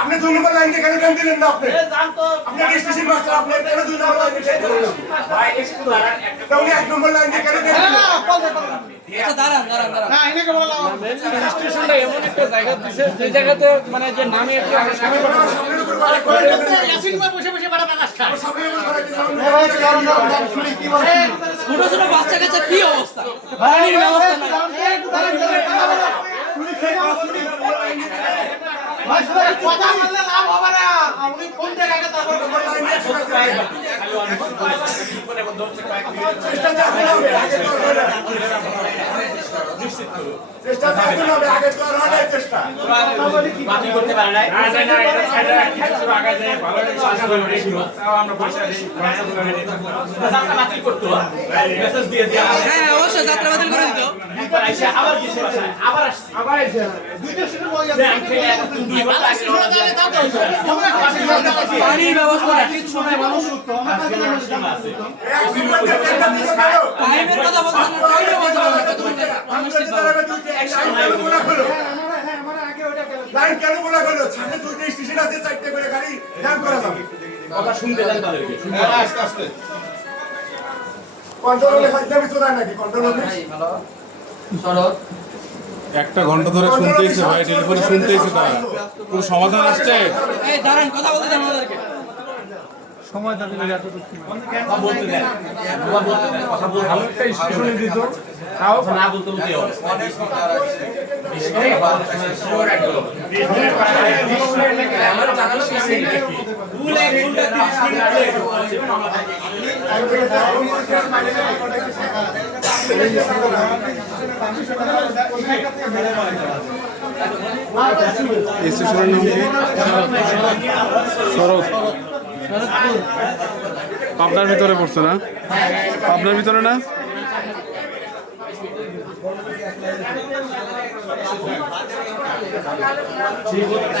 আপনি দুই নম্বর লাইন থেকে কেন দিলেন না আপনি আপনি স্টেশন মাস্টার আপনি কেন দুই নম্বর লাইন দাঁড়ান এক নম্বর লাইন কেন দিলেন মানে যে নামে একটা বসে বসে ছোট ছোট বাচ্চা কাচ্চা কি অবস্থা ব্যবস্থা কথা বললে লাভ হবে না। আপনি ফোন দিয়ে আগে তারপর চেষ্টা চালাতে হবে, আগে তো আর হয় চেষ্টা চেষ্টা। বাতিল করতে পারে না না না এটা ছেড়ে কিছু আগে যায় ভালো কিছু আশা তাও আমরা পয়সা দিই পয়সা বাতিল করতে মেসেজ দিয়ে দিয়া হ্যাঁ অবশ্যই যাত্রা বাতিল করে দিত আবার আবার আসছে আবার আইসা দুইটা শুরু হয়ে গেছে ছাদে দুইটা স্টেশন আছে করে গাড়ি জ্যাম করা যাবে। কথা শুনতে দেন চলে নাকি? কন্ট্রোল অফিস শরৎ একটা ঘণ্টা ধরে শুনতেইছে ভাই টেলিফোনে শুনতেইছে তারা। কোনো সমাধান আসছে? এই দাঁড়ান কথা বলতে দেন আমাদেরকে। কথা বলতে দেন কথা বলতে দেন কথা বলতে একটা স্টেশনে দিত। তাও না বলতে বলতে হবে। আমার জানালো কি ফুল স্টেশনের নাম কি পাবনার ভিতরে পড়ছে না? পাবনার ভিতরে না? ঠিক আছে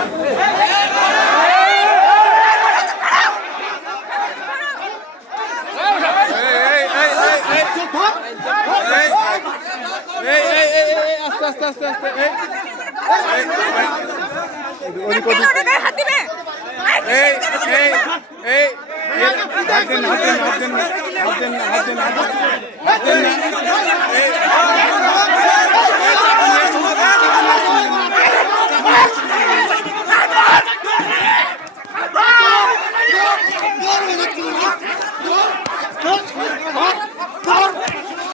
আস্তে আস্তে আস্তে এই এই এই এই